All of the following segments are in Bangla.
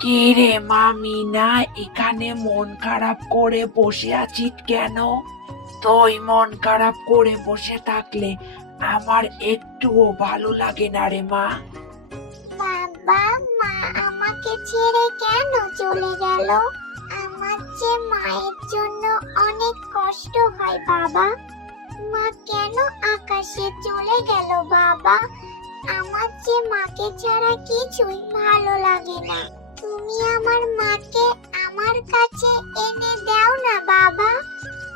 কে রে মা মিনা? এখানে মন খারাপ করে বসে আছিস কেন? তুই মন খারাপ করে বসে থাকলে আমার একটুও ভালো লাগে না রে মা। বাবা, মা আমাকে ছেড়ে কেন চলে গেল? আমার যে মায়ের জন্য অনেক কষ্ট হয় বাবা। মা কেন আকাশে চলে গেল বাবা? আমার যে মাকে ছাড়া কিছুই ভালো লাগে না। তুমি আমার মাকে আমার কাছে এনে দাও না, বাবা।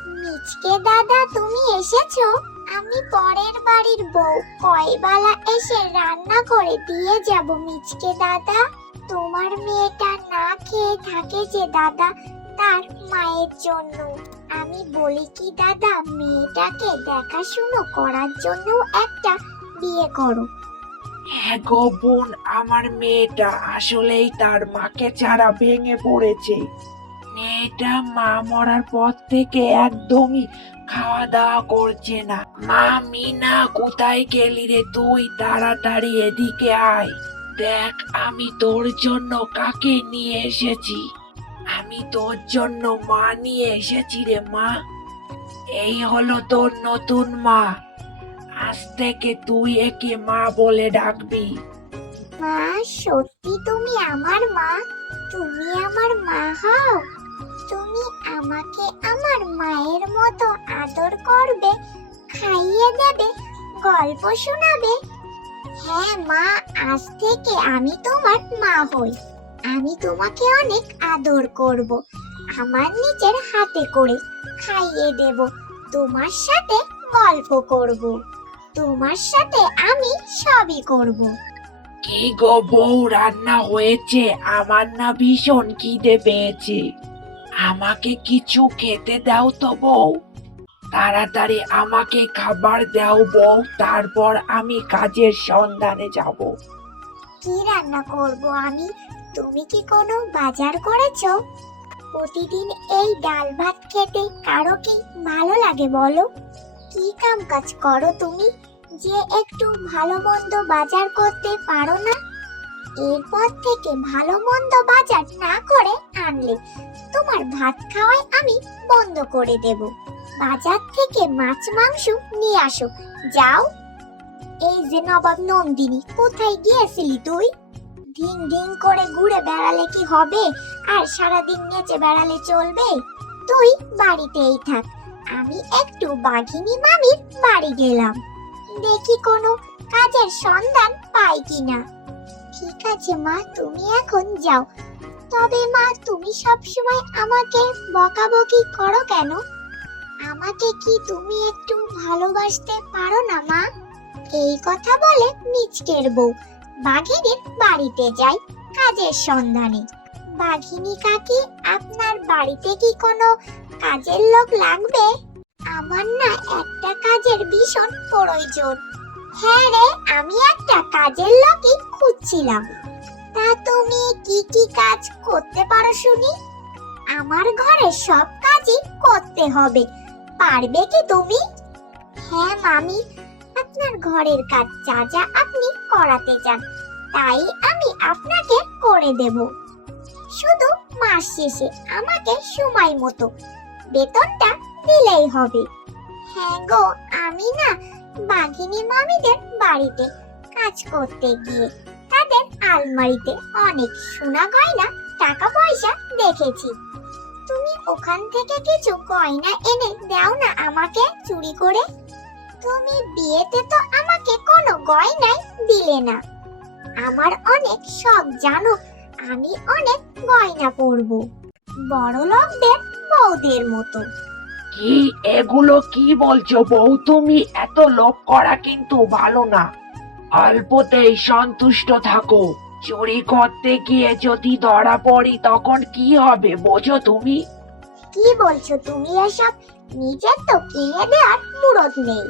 মিচকে দাদা, তুমি এসেছ? আমি পরের বাড়ির বউ। কয়বেলা এসে রান্না করে দিয়ে যাব, মিচকে দাদা? তোমার মেয়েটা না খেয়ে থাকে যে, দাদা, তার মায়ের জন্য। আমি বলি কি, দাদা, মেয়েটাকে দেখাশুনো করার জন্য একটা বিয়ে করো। হ্যাঁ গো বোন, আমার মেয়েটা আসলেই তার মাকে ছাড়া ভেঙে পড়েছে। মেয়েটা মা মরার পর থেকে একদমই খাওয়া দাওয়া করছে না। মা মিনা, কোথায় গেলি রে তুই? তাড়াতাড়ি এদিকে আয়। দেখ, আমি তোর জন্য কাকে নিয়ে এসেছি? আমি তোর জন্য মা নিয়ে এসেছি রে মা। এই হলো তোর নতুন মা। আজ থেকে তুই একে মা বলে ডাকবি। মা, সত্যি তুমি আমার মা? তুমি আমার মা হও? তুমি আমাকে আমার মায়ের মতো আদর করবে, খাইয়ে দেবে, গল্প শোনাবে? হ্যাঁ মা, আজ থেকে আমি তোমার মা হই। আমি তোমাকে অনেক আদর করব। আমার নিজের হাতে করে খাইয়ে দেব। তোমার সাথে গল্প করব। তোমার সাথে আমি সবই করব। কি গো বউ রান্না হয়েছে। আমার না ভীষণ খিদে পেয়েছে। আমাকে কিছু খেতে দাও তো বউ। তাড়াতাড়ি আমাকে খাবার দাও বউ তারপর আমি কাজের সন্ধানে যাব। কি রান্না করব আমি? তুমি কি কোনো বাজার করেছ? প্রতিদিন এই ডাল ভাত খেতে কারও কি ভালো লাগে বলো? কি কাম কাজ করো তুমি? যে একটু ভালো মন্দ বাজার করতে পারো না? এরপর থেকে ভালো মন্দ বাজার না করে আনলে তোমার ভাত খাওয়াই আমি বন্ধ করে দেব। বাজার থেকে মাছ, মাংস নিয়ে আসো। যাও। এই যে নবাব নন্দিনী, কোথায় গিয়েছিলি তুই? ধিং ঢিং করে ঘুরে বেড়ালে কি হবে? আর সারাদিন নেচে বেড়ালে চলবে? তুই বাড়িতেই থাক। আমি একটু বাঘিনী মামির বাড়ি গেলাম। দেখি কোনো কাজের সন্ধান পাই কিনা। ঠিক আছে, মা, তুমি এখন যাও। তবে মা, তুমি সবসময় আমাকে বকাবকি করো কেন? আমাকে কি তুমি একটু ভালোবাসতে পারো না, মা? এই কথা বলে মিচকের বউ বাঘিনীর বাড়িতে যায় কাজের সন্ধানে। বাঘিনী কাকি, আপনার বাড়িতে কি কোনো কাজের লোক লাগবে? আমার না একটা কাজের ভীষণ প্রয়োজন। হ্যাঁ রে, আমি একটা কাজের লোকই খুঁজছিলাম। তা তুমি কি কি কাজ করতে পারো শুনি? আমার ঘরে সব কাজই করতে হবে। পারবে কি তুমি? হ্যাঁ মামি, আপনার ঘরের কাজ যা যা আপনি করাতে চান, তাই আমি আপনাকে করে দেব। শুধু মাস শেষে আমাকে সময় মতো। বেতনটা দিলেই হবে। হ্যাঁ গো, আমি না বাঘিনী মামিদের বাড়িতে কাজ করতে গিয়ে তাদের আলমারিতে অনেক সোনা গয়না টাকা পয়সা দেখেছি। তুমি ওখান থেকে কিছু গয়না এনে দাও না আমাকে চুরি করে। তুমি বিয়েতে তো আমাকে কোনো গয়নাই দিলে না। আমার অনেক শখ, জানো? আমি অনেক গয়না পরবো। বড় লোকদের বউদের মতো। কি? এগুলো কি বলছো বউ? তুমি এত লোভ করা কিন্তু ভালো না। অল্পতেই সন্তুষ্ট থাকো। চুরি করতে গিয়ে যদি ধরা পড়ি তখন কি হবে বোঝো তুমি? কি বলছো তুমি এসব? নিজের তো কিনে দেওয়ার মুরত নেই।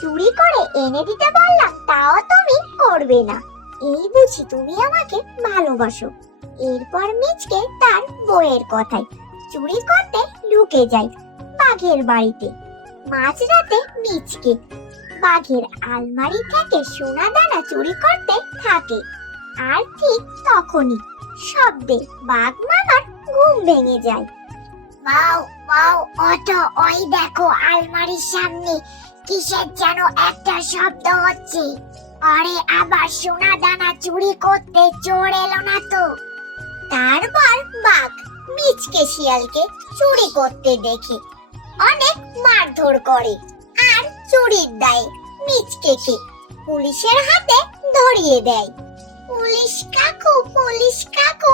চুরি করে এনে দিতে বললাম তাও তুমি করবে না। এই বুঝি তুমি আমাকে ভালোবাসো। এরপর মিচকে তার বইয়ের কথায় চুরি করতে ঢুকে যায় বাঘের বাড়িতে। মাঝরাতে মিচকে বাঘের আলমারি থেকে সোনা দানা চুরি করতে থাকে আর ঠিক তখনই শব্দে বাঘ মামার ঘুম ভেঙে যায়। বাউ বাউ, অটো, ওই দেখো আলমারির সামনে কিসের যেন একটা শব্দ হচ্ছে। আরে আবার সোনা দানা চুরি করতে চোর এলো না তো? তারপর বাঘ মিচকে শিয়ালকে চুরি করতে দেখে। অনেক মারধর করে আর চুরির দায়ে মিচকেকে পুলিশের হাতে ধরিয়ে দেয়। পুলিশ কাকু পুলিশ কাকু